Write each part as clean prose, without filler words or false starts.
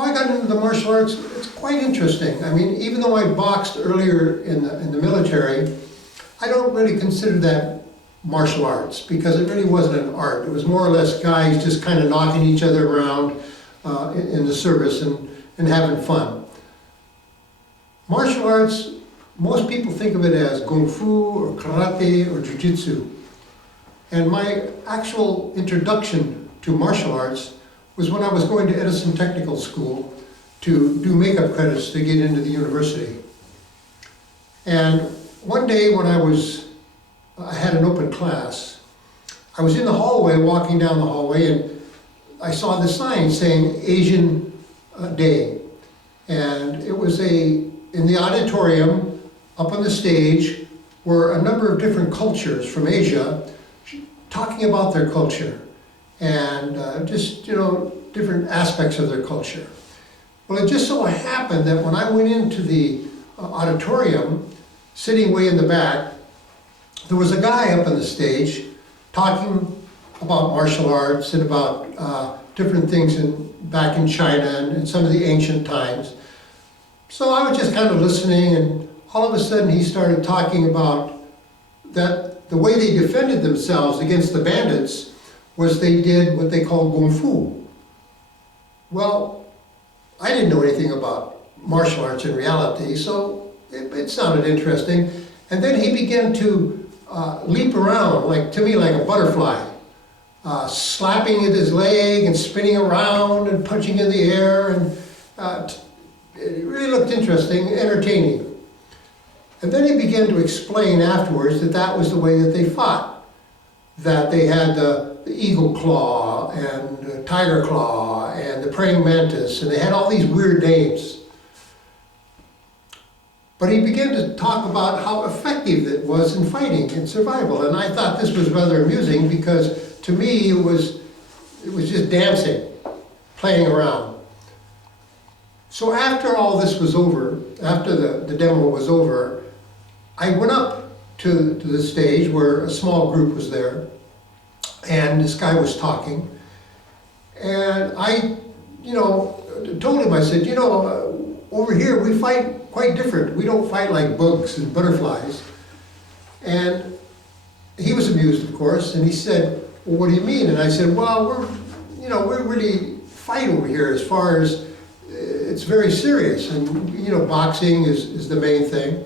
how I got into the martial arts, it's quite interesting. I mean, even though I boxed earlier in the military, I don't really consider that martial arts because it really wasn't an art. It was more or less guys just kind of knocking each other around in the service and having fun. Martial arts, most people think of it as Kung Fu or Karate or Jiu-Jitsu. And my actual introduction to martial arts was when I was going to Edison Technical School to do makeup credits to get into the university. And one day when I had an open class, I was in the hallway, walking down the hallway, and I saw the sign saying Asian Day. And it was in the auditorium, up on the stage, were a number of different cultures from Asia talking about their culture and just, different aspects of their culture. Well, it just so happened that when I went into the auditorium, sitting way in the back, there was a guy up on the stage talking about martial arts and about different things back in China and in some of the ancient times. So I was just kind of listening, and all of a sudden he started talking about that the way they defended themselves against the bandits was they did what they call Kung Fu. Well, I didn't know anything about martial arts in reality, so it sounded interesting. And then he began to leap around, to me, like a butterfly, slapping at his leg and spinning around and punching in the air, and it really looked interesting, entertaining. And then he began to explain afterwards that that was the way that they fought, that they had the eagle claw and the tiger claw and the praying mantis, and they had all these weird names. But he began to talk about how effective it was in fighting and survival, and I thought this was rather amusing because to me it was just dancing, playing around. So after all this was over, after the demo was over, I went up to the stage where a small group was there, and this guy was talking, and I, told him, I said, over here we fight quite different. We don't fight like bugs and butterflies. And he was amused, of course, and he said, well, what do you mean? And I said, well, we really fight over here as far as it's very serious, and boxing is the main thing.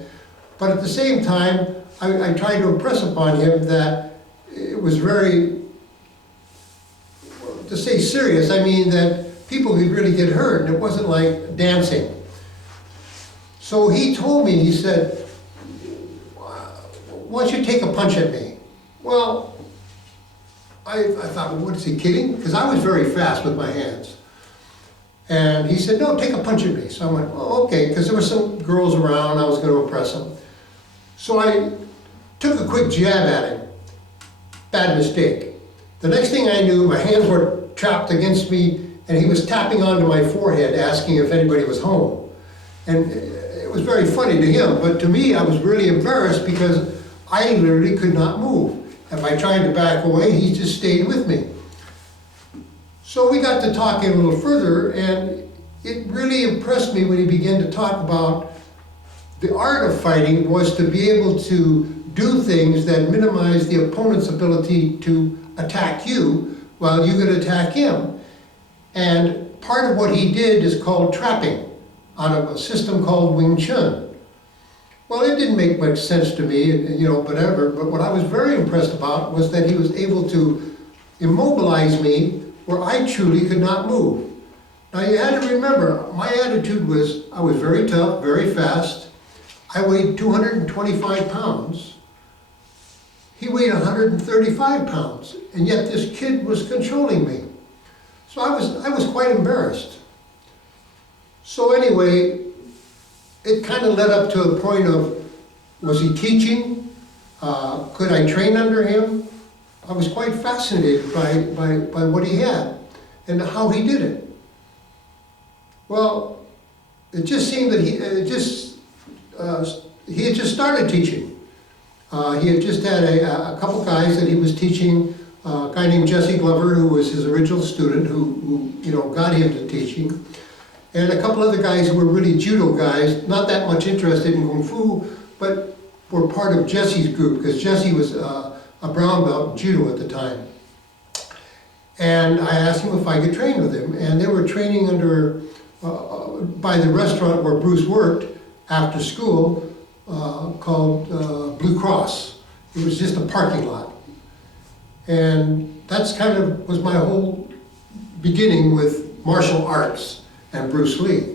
But at the same time, I tried to impress upon him that it was very, to say serious, I mean that people could really get hurt, and it wasn't like dancing. So he told me, he said, why don't you take a punch at me? Well, I thought, well, what is he kidding? Because I was very fast with my hands. And he said, no, take a punch at me. So I went, well, okay, because there were some girls around, I was going to impress them. So I took a quick jab at him. Bad mistake. The next thing I knew, my hands were trapped against me, and he was tapping onto my forehead, asking if anybody was home. And it was very funny to him, but to me, I was really embarrassed because I literally could not move. If I tried to back away, he just stayed with me. So we got to talking a little further, and it really impressed me when he began to talk about the art of fighting was to be able to do things that minimize the opponent's ability to attack you while you could attack him. And part of what he did is called trapping out of a system called Wing Chun. Well, it didn't make much sense to me, whatever, but what I was very impressed about was that he was able to immobilize me where I truly could not move. Now you had to remember, my attitude was, I was very tough, very fast. I weighed 225 pounds. He weighed 135 pounds, and yet this kid was controlling me. So I was quite embarrassed. So anyway, it kind of led up to a point of, was he teaching? Could I train under him? I was quite fascinated by what he had and how he did it. Well, it just seemed that he had just started teaching. He had just had a couple guys that he was teaching, a guy named Jesse Glover, who was his original student, who got him to teaching. and a couple other guys who were really judo guys, not that much interested in Kung Fu, but were part of Jesse's group, because Jesse was a brown belt in judo at the time. And I asked him if I could train with him, and they were training under, by the restaurant where Bruce worked after school, called Blue Cross. It was just a parking lot. And that's kind of was my whole beginning with martial arts and Bruce Lee.